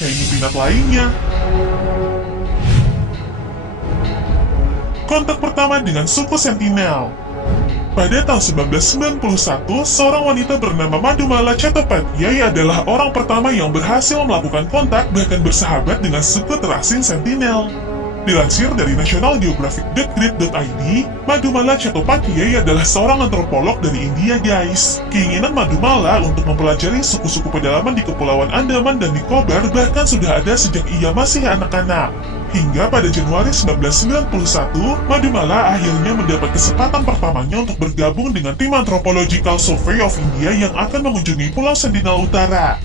shiny peanut lainnya. Kontak pertama dengan suku Sentinel. Pada tahun 1991, seorang wanita bernama Madhumala Chattopadhyay adalah orang pertama yang berhasil melakukan kontak bahkan bersahabat dengan suku terasing Sentinel. Dilansir dari nationalgeographic.grid.id, Madhumala Chattopadhyay adalah seorang antropolog dari India, guys. Keinginan Madhumala untuk mempelajari suku-suku pedalaman di Kepulauan Andaman dan Nicobar bahkan sudah ada sejak ia masih anak-anak. Hingga pada Januari 1991, Madhumala akhirnya mendapat kesempatan pertamanya untuk bergabung dengan tim Anthropological Survey of India yang akan mengunjungi Pulau Sentinel Utara.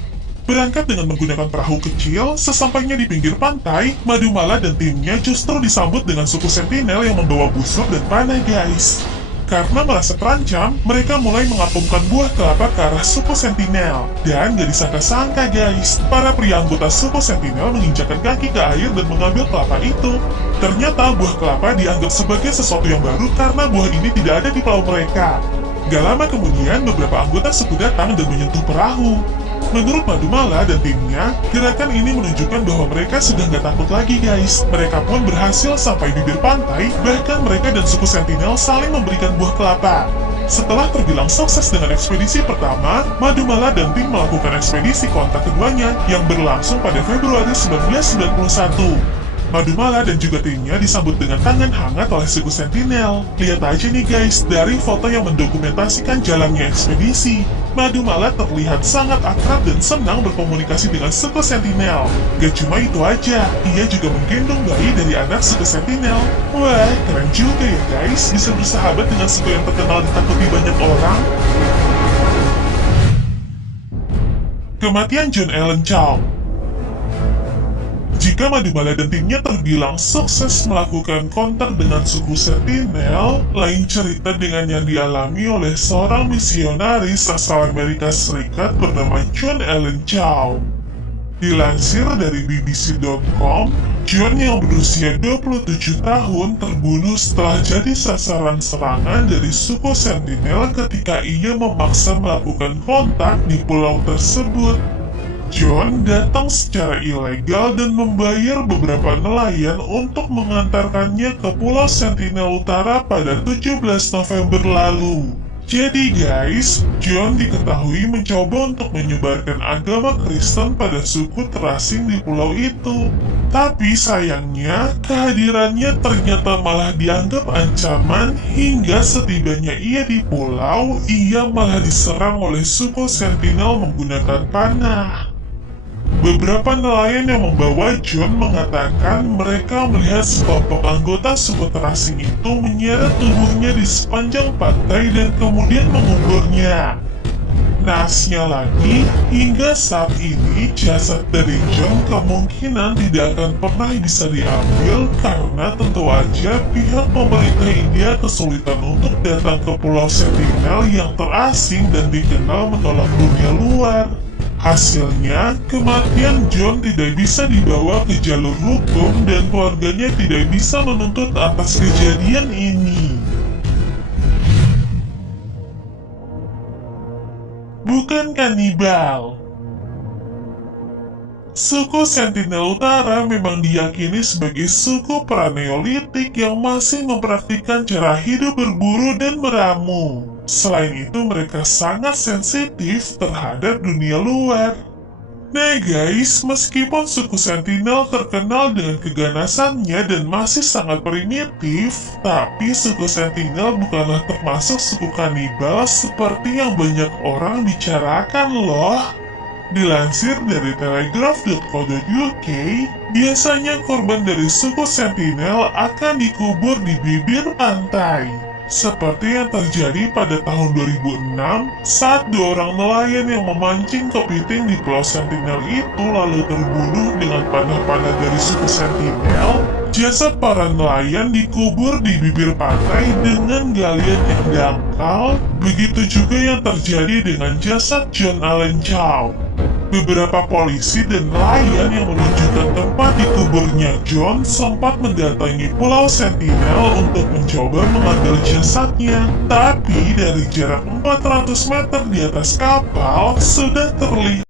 Berangkat dengan menggunakan perahu kecil, sesampainya di pinggir pantai, Madhumala dan timnya justru disambut dengan suku Sentinel yang membawa busur dan panah, guys. Karena merasa terancam, mereka mulai mengapungkan buah kelapa ke arah suku Sentinel. Dan gak disangka-sangka, guys, para pria anggota suku Sentinel menginjakkan kaki ke air dan mengambil kelapa itu. Ternyata buah kelapa dianggap sebagai sesuatu yang baru karena buah ini tidak ada di pulau mereka. Gak lama kemudian, beberapa anggota suku datang dan menyentuh perahu. Menurut Madhumala dan timnya, gerakan ini menunjukkan bahwa mereka sudah nggak takut lagi, guys. Mereka pun berhasil sampai bibir pantai, bahkan mereka dan suku Sentinel saling memberikan buah kelapa. Setelah terbilang sukses dengan ekspedisi pertama, Madhumala dan tim melakukan ekspedisi kontak keduanya yang berlangsung pada Februari 1991. Madhumala dan juga timnya disambut dengan tangan hangat oleh suku Sentinel. Lihat aja nih, guys, dari foto yang mendokumentasikan jalannya ekspedisi. Madhumala terlihat sangat akrab dan senang berkomunikasi dengan suku Sentinel. Gak cuma itu aja, ia juga menggendong bayi dari anak suku Sentinel. Wah, keren juga ya, guys, bisa bersahabat dengan suku yang terkenal ditakuti banyak orang. Kematian John Allen Chow. Jika Madhumala dan timnya terbilang sukses melakukan kontak dengan suku Sentinel, lain cerita dengan yang dialami oleh seorang misionaris asal Amerika Serikat bernama John Allen Chow. Dilansir dari BBC.com, John yang berusia 27 tahun terbunuh setelah jadi sasaran serangan dari suku Sentinel ketika ia memaksa melakukan kontak di pulau tersebut. John datang secara ilegal dan membayar beberapa nelayan untuk mengantarkannya ke Pulau Sentinel Utara pada 17 November lalu. Jadi guys, John diketahui mencoba untuk menyebarkan agama Kristen pada suku terasing di pulau itu. Tapi sayangnya, kehadirannya ternyata malah dianggap ancaman hingga setibanya ia di pulau, ia malah diserang oleh suku Sentinel menggunakan panah. Beberapa nelayan yang membawa John mengatakan mereka melihat sekelompok anggota suku terasing itu menyeret tubuhnya di sepanjang pantai dan kemudian menguburnya. Naasnya lagi, hingga saat ini jasad dari John kemungkinan tidak akan pernah bisa diambil karena tentu aja pihak pemerintah India kesulitan untuk datang ke Pulau Sentinel yang terasing dan dikenal menolak dunia luar. Hasilnya, kematian John tidak bisa dibawa ke jalur hukum dan keluarganya tidak bisa menuntut atas kejadian ini. Bukan kanibal. Suku Sentinel Utara memang diyakini sebagai suku praneolitik yang masih mempraktikkan cara hidup berburu dan meramu. Selain itu, mereka sangat sensitif terhadap dunia luar. Nah guys, meskipun suku Sentinel terkenal dengan keganasannya dan masih sangat primitif, tapi suku Sentinel bukanlah termasuk suku kanibal seperti yang banyak orang bicarakan loh. Dilansir dari telegraph.co.uk, biasanya korban dari suku Sentinel akan dikubur di bibir pantai. Seperti yang terjadi pada tahun 2006 saat dua orang nelayan yang memancing kepiting di Pulau Sentinel itu lalu terbunuh dengan panah-panah dari suku Sentinel. Jasad para nelayan dikubur di bibir pantai dengan galian yang dangkal. Begitu juga yang terjadi dengan jasad John Allen Chow. Beberapa polisi dan nelayan yang menunjukkan tempat dikuburnya John sempat mendatangi Pulau Sentinel untuk mencoba mengambil jasadnya. Tapi dari jarak 400 meter di atas kapal sudah terlihat